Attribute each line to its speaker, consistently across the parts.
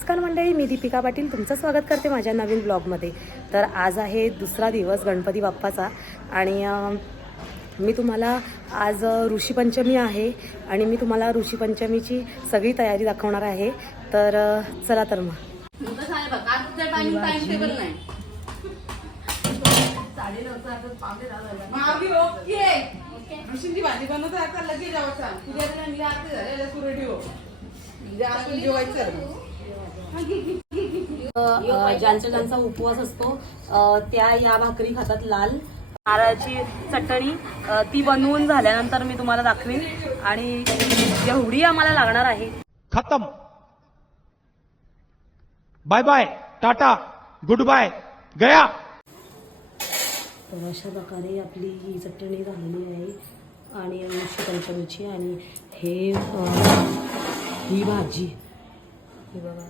Speaker 1: नमस्कार मंडळी मी दीपिका पाटील. तुमचं स्वागत करते माझ्या नवीन ब्लॉगमध्ये. तर आज आहे दुसरा दिवस गणपती बाप्पाचा आणि मी तुम्हाला आज ऋषीपंचमी आहे आणि मी तुम्हाला ऋषीपंचमीची सगळी तयारी दाखवणार आहे. तर चला तर मग.
Speaker 2: भाजी बनवतो आता लगेच
Speaker 1: ज्यांचा ज्यांचा उपवास असतो त्या या भाकरी खातात लाल. नारळाची चटणी ती बनवून झाल्यानंतर मी तुम्हाला दाखवीन. आणि जेवढी आम्हाला लागणार आहे.
Speaker 3: खत्म. Bye bye tata good bye गया.
Speaker 1: तर अशा प्रकारे आपली ही चटणी झालेली आहे. आणि पंचमीची आणि हे ही भाजी. ही बघा.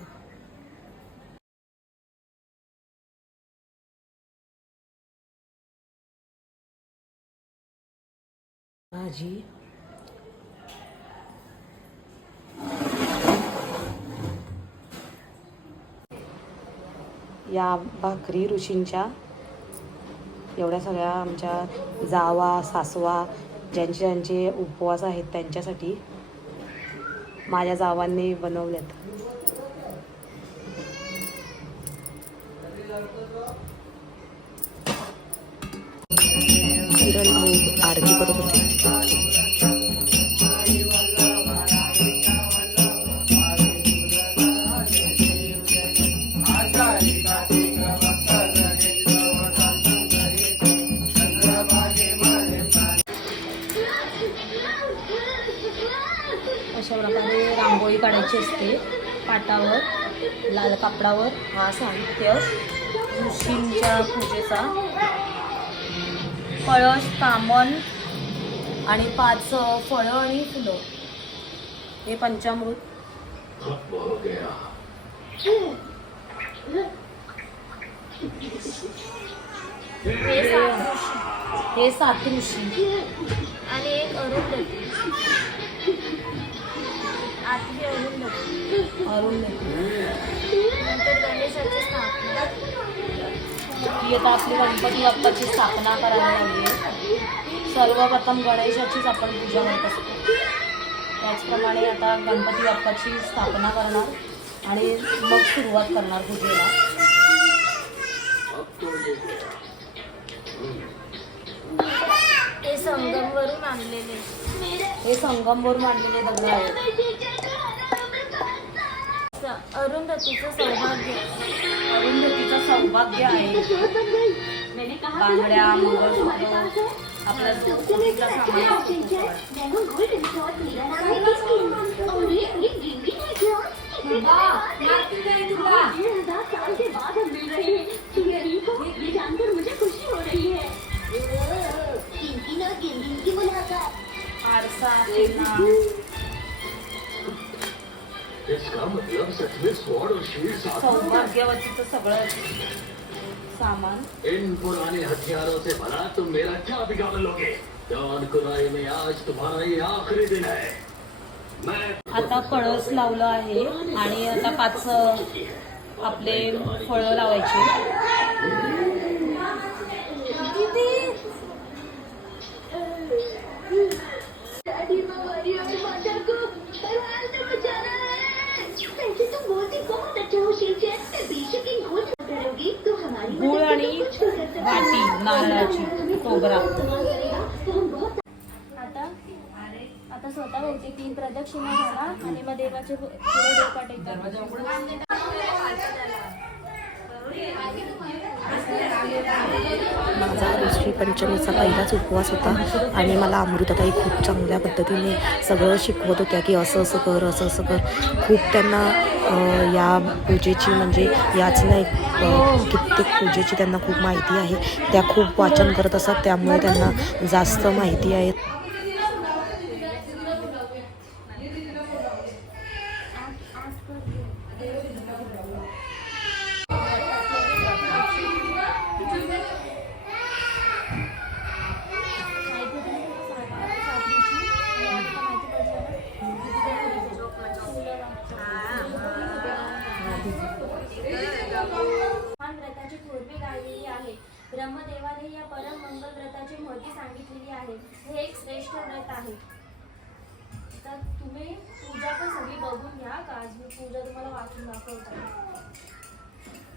Speaker 1: भाजी या भाकरी ऋषींच्या एवढ्या सगळ्या आमच्या जावा सासवा ज्यांचे ज्यांचे उपवास आहेत त्यांच्यासाठी माझ्या जावांनी बनवल्यात किरण भाऊ आरती करत होते. अशा प्रकारे रांगोळी काढायची असते. पाटावर लाल कापडावर हा साहित्य ऋषींच्या पूजेचा. कळश कामन आणि पाच फळं आणि फुलं. हे पंचामृत. हे सात ऋषी.
Speaker 4: आणि एक अरुंधती आठवी अरुंधती
Speaker 1: अरुण
Speaker 4: नंतर गणेशाची स्थापना.
Speaker 1: ही आता आपली गणपती बाप्पाची स्थापना करायला लागली. आहे सर्वप्रथम गणेशाचीच आपण पूजा करत असतो. त्याचप्रमाणे आता गणपती बाप्पाची स्थापना करणार आणि मग सुरुवात करणार पूजेला.
Speaker 4: ते संगमवरून आणलेले.
Speaker 1: हे संगमवरून आणलेले दगड आहेत.
Speaker 4: अरुंधतीचं सौभाग्य.
Speaker 1: अरुंधतीचं सौभाग्य आहे बांगड्या मंगळसूत्र आपल्या सौभाग्यवतीचं सगळं सामान.
Speaker 5: इन पुराने हथियारों से भला तुम मेरा क्या बिगाड़ लोगे? दान कुराई में आज तुम्हारा ये आखिरी दिन है। मैं
Speaker 1: आता कळस लावलं आहे आणि आता पाच आपले फळं लावायचे. गुळ आणि वाटी नारळाची खोबरा.
Speaker 4: आता आता स्वतः होती तीन प्रदक्षिणा झाला आणि मग देवाचे
Speaker 1: माझा ऋषी पंचमीचा पहिलाच उपवास होता आणि मला अमृताताई खूप चांगल्या पद्धतीने सगळं शिकवत होत्या की असं असं कर असं असं कर. खूप त्यांना या पूजेची म्हणजे याच नाही कित्येक पूजेची त्यांना खूप माहिती आहे. त्या खूप वाचन करत असतात त्यामुळे त्यांना जास्त माहिती आहे.
Speaker 4: महती सांगितलेली आहे. हे एक श्रेष्ठ व्रत आहे. तर तुम्ही पूजा पण सगळी बघून घ्या. का आज मी पूजा तुम्हाला वाचून दाखवतो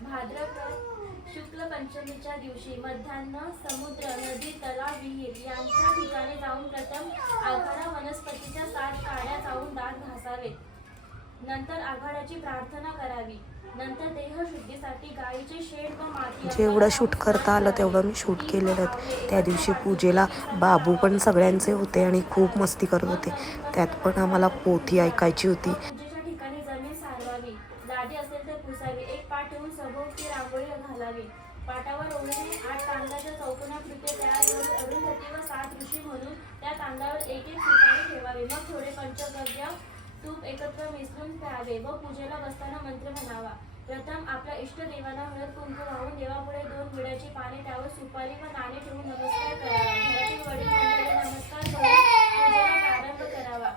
Speaker 4: भाद्रपद शुक्ल पंचमीच्या दिवशी मध्यान्ह समुद्र नदी तलाव विहीर यांच्या ठिकाणी जाऊन प्रथम आघाडा वनस्पतीच्या सात काड्या जाऊन दात घासावेत. नंतर आघाड्याची प्रार्थना करावी. नंतर
Speaker 1: जेवढं शूट करता आलं तेवढं मी शूट केलेलं त्या दिवशी पूजेला बाबू पण सगळ्यांचे होते आणि खूप मस्ती करत होते. त्यात पण आम्हाला पोथी ऐकायची होती.
Speaker 4: पाटावर आठ तांदळाच्या तयार करून व सात ऋषी म्हणून त्या तांदळावर एक एक ठेवावी. मग थोडे पंचगव्य तूप एकत्र मिसळून प्यावे व पूजेला बसताना मंत्र म्हणावा. प्रथम आपल्या इष्ट देवाला हळद कुंकू वाहून देवापुढे दोन विड्याची पाने त्यावर सुपारी व नाणे ठेवून नमस्कार करावा. घरातील वडील मंडळी नमस्कार करून पूजेला प्रारंभ करावा.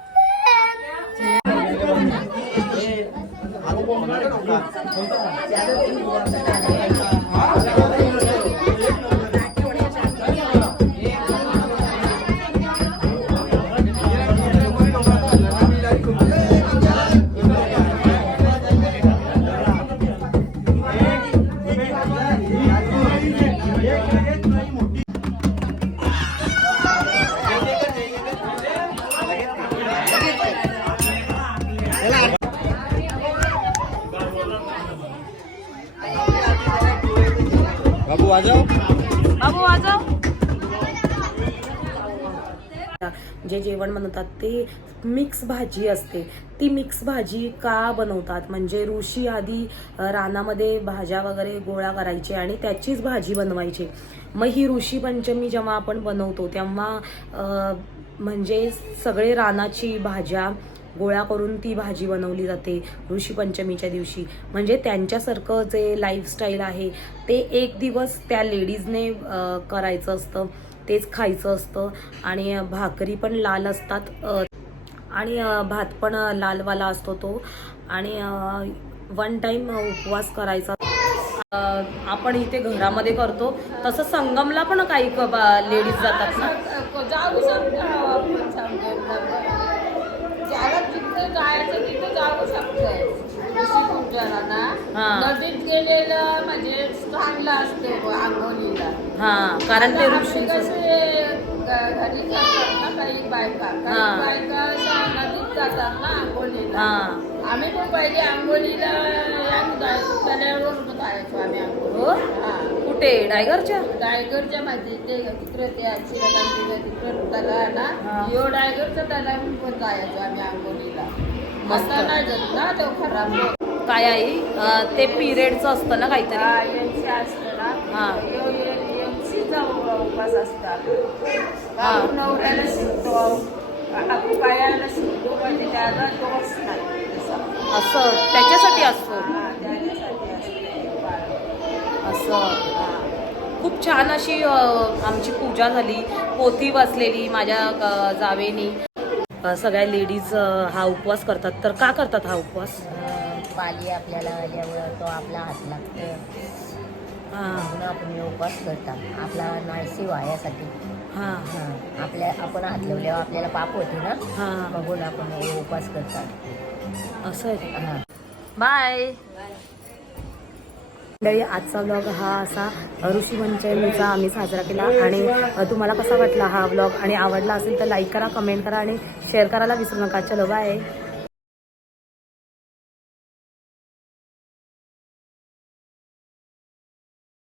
Speaker 4: आपल्या
Speaker 1: जे जेवण बनवतात ते मिक्स भाजी असते. ती मिक्स भाजी का बनवतात? म्हणजे ऋषी आधी रानामध्ये भाज्या वगैरे गोळा करायचे आणि त्याचीच भाजी बनवायची. मग ही ऋषी पंचमी जेव्हा आपण बनवतो तेव्हा अ, म्हणजे सगळे रानाची भाज्या गोळा करून ती भाजी बनवली जाते ऋषीपंचमीच्या दिवशी. म्हणजे त्यांच्यासारखं जे लाईफस्टाईल आहे ते एक दिवस त्या लेडीजने करायचं असतं. तेच खायचं असतं. आणि भाकरी पण लाल असतात. आणि भात पण लालवाला असतो तो. आणि वन टाईम उपवास करायचा. आपण इथे घरामध्ये करतो. तसं संगमला पण काही लेडीज जातात ना?
Speaker 2: जाऊ शकतो. ज्याला जिथं जायचं तिथं जाऊ ऋषी
Speaker 1: हा.
Speaker 2: नदीत गेलेलं म्हणजे चांगलं असते आंघोळीला.
Speaker 1: हा कारण ते ऋषींचं
Speaker 2: कसे घरी जातात ना काही बायका. काही बायका नदीत जातात ना आंघोळीला.
Speaker 1: हा.
Speaker 2: आम्ही पण पहिले आंघोळीला यात जायचो तल्यावर जायचो आम्ही आंघोळी
Speaker 1: हो?
Speaker 2: हा.
Speaker 1: कुठे डायगरच्या
Speaker 2: रायगडच्या मध्ये ते तिकडे ते शिवकांतीच्या तिकडे तला आहे. ना यो तला पण जायचो आम्ही
Speaker 1: मस्त.
Speaker 2: आता नाही जात ना तो खराब.
Speaker 1: काय अ, ते पिरियडचं असतं ना काहीतरी
Speaker 2: यांची असतं ना
Speaker 1: हा.
Speaker 2: असतात
Speaker 1: हा.
Speaker 2: नवऱ्याला शिकतो आपण बायाला शिकतो म्हणजे त्याला दोष नाही.
Speaker 1: असं त्याच्यासाठी असतो
Speaker 2: हा, त्याच्यासाठी असते बाळ.
Speaker 1: असं खूप छान अशी आमची पूजा झाली. पोथी वाचलेली माझ्या जावेनी. सगळ्या लेडीज हा उपवास करतात. तर का करतात हा उपवास?
Speaker 6: पाली आपल्याला आल्यावर तो आपला हात लागतो.
Speaker 1: हा.
Speaker 6: म्हणून आपण उपवास करतात. आपला नायसी वायासाठी.
Speaker 1: हा.
Speaker 6: हां. आपल्या आपण हात लावल्यावर आपल्याला पाप होते ना?
Speaker 1: हा.
Speaker 6: बघून आपण उपवास करतात.
Speaker 1: असं आहे.
Speaker 6: हां.
Speaker 1: बाय मंडळी आजचा ब्लॉग हा असा ऋषी पंचमीचा आम्ही साजरा केला. आणि तुम्हाला कसा वाटला हा ब्लॉग आणि आवडला असेल तर लाईक करा कमेंट करा आणि शेअर करायला विसरू नका. चलो बाय